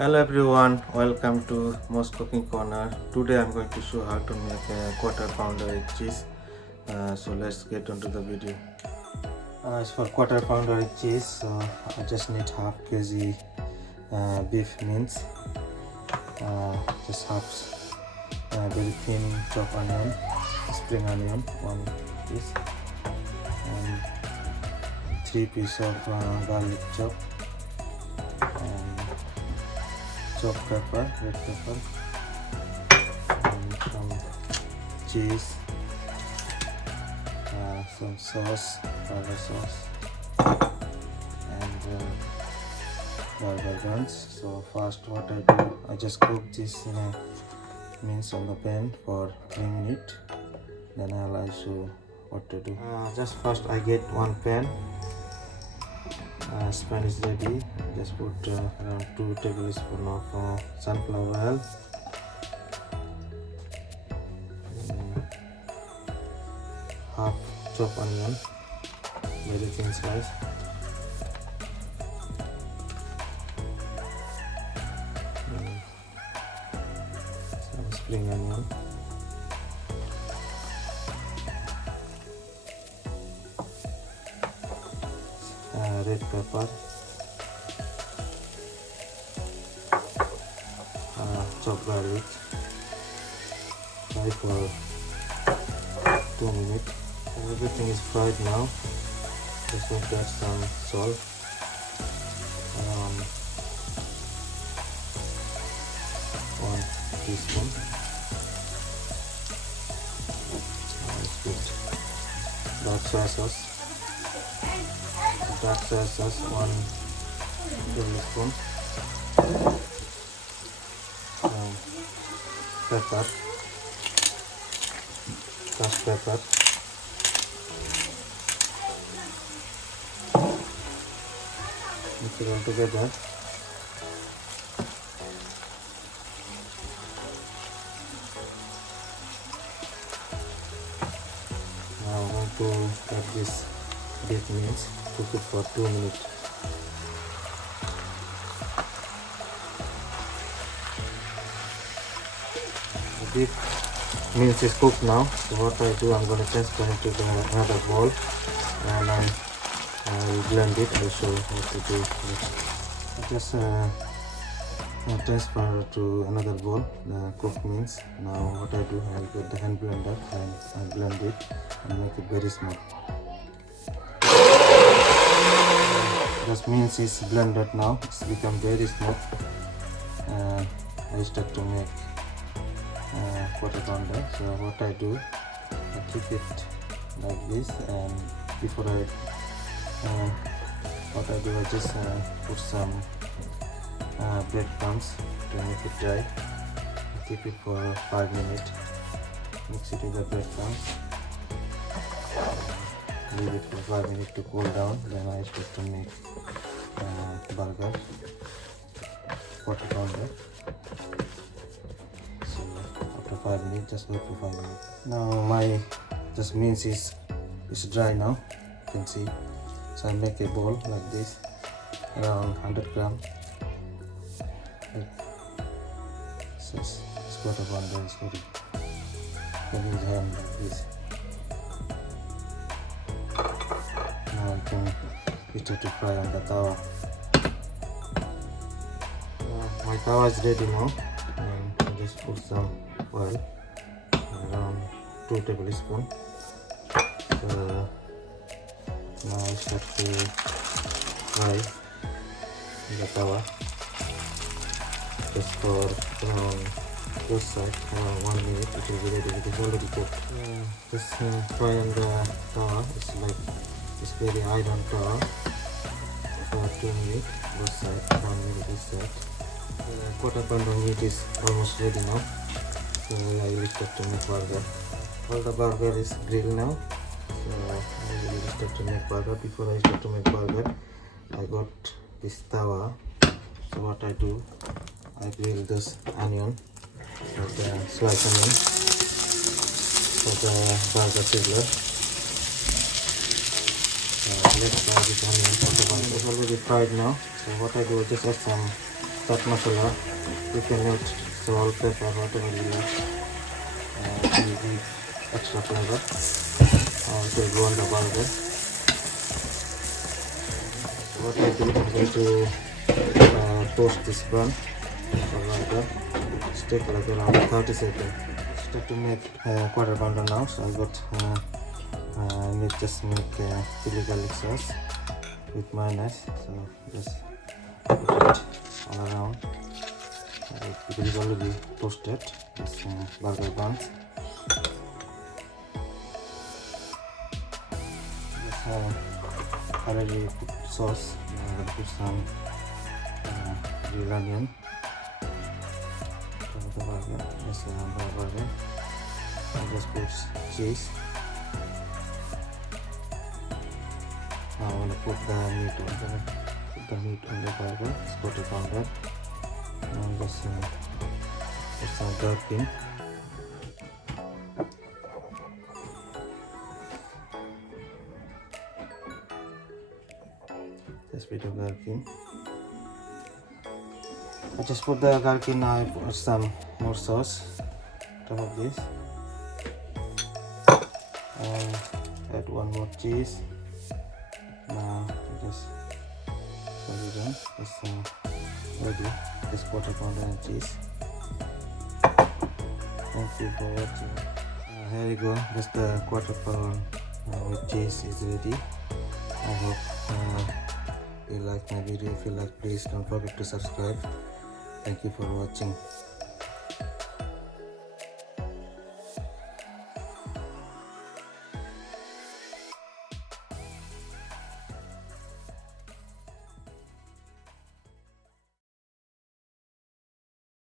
Hello everyone, welcome to Most Cooking Corner. Today I'm going to show how to make a quarter pounder with cheese. So let's get into the video. As for quarter pounder with cheese, so I just need half kg beef mince, just half very thin chopped onion, spring onion, one piece, and 3 pieces of garlic chop, chopped pepper, red pepper, and some cheese, some sauce, tartar sauce, and burger buns. So first what I do, I just cook this mince on the pan for 3 minutes. Then I'll show what to do. Just first I get one pan. Pan is ready. Just put around 2 tablespoons of sunflower oil, half chopped onion, very thin slice, some spring onion, red pepper, chopped garlic. Fry for 2 minutes. Everything is fried now. Just going to add some salt, around 1 teaspoon. Let's put dark soy sauce. Dark soy sauce, 1 tablespoon. Pepper, crushed pepper, mix it all together. Now I'm going to add this beef mince, cook it for 2 minutes. The beef mince is cooked now. So what I do, I'm going to transfer it to another bowl, and I will blend it. I'll show what to do next. Just transfer to another bowl the cooked mince. Now what I do, I'll get the hand blender and I'll blend it and make it very small. This mince is blended now. It's become very smooth. I start to make quarter pounder. So what I do, I keep it like this, and before I just put some breadcrumbs to make it dry. I keep it for 5 minutes. Mix it with the breadcrumbs. Leave it for 5 minutes to cool down. Then I start to make burger, quarter pounder. So after 5 minutes, just wait for 5 minutes. Now my mince is dry now. You can see. So I make a bowl like this, around 100 grams. So it's quarter pounder is ready. You can use hand like this. Now I can start to fry on the tawa. My tawa is ready now, and I just put some oil, around 2 tablespoons. So now I start to fry the tawa just for around both sides, around 1 minute. It will be ready. It is already cooked. Just fry on the tawa. It's very iron tawa for 2 minutes both sides, 1 minute each side. Quarter pounder meat is almost ready now. So I will start to make burger. All the burger is grilled now. So I will start to make burger. Before I start to make burger, I got this tawa. So what I do, I grill this onion, the sliced onion for the burger sizzler. Let's fry this onion for the burger. It's already fried now. So what I do, just add some that masala. You can use salt, pepper, whatever you like. To give extra flavor. It will go on the burger. What I do, I'm going to toast this bun for burger. It's take like around 30 seconds. Start to make quarter pounder now. So I got just make chili garlic sauce with mayonnaise. So just put it all around. It is already toasted. This burger buns. Already put sauce. I'm gonna put some grilled onion for the burger. Yes, burger. I just put cheese. Now I'm gonna put the meat on the burger. It's quarter pounder. Now just put some gherkin. Just bit of gherkin. I just put the gherkin. Now I put some more sauce on top of this. And add one more cheese. Now just done. It's ready. Just quarter pounder and cheese. Thank you for watching. Here you go. Just the quarter pound with cheese is ready. I hope you like my video. If you like, please don't forget to subscribe. Thank you for watching.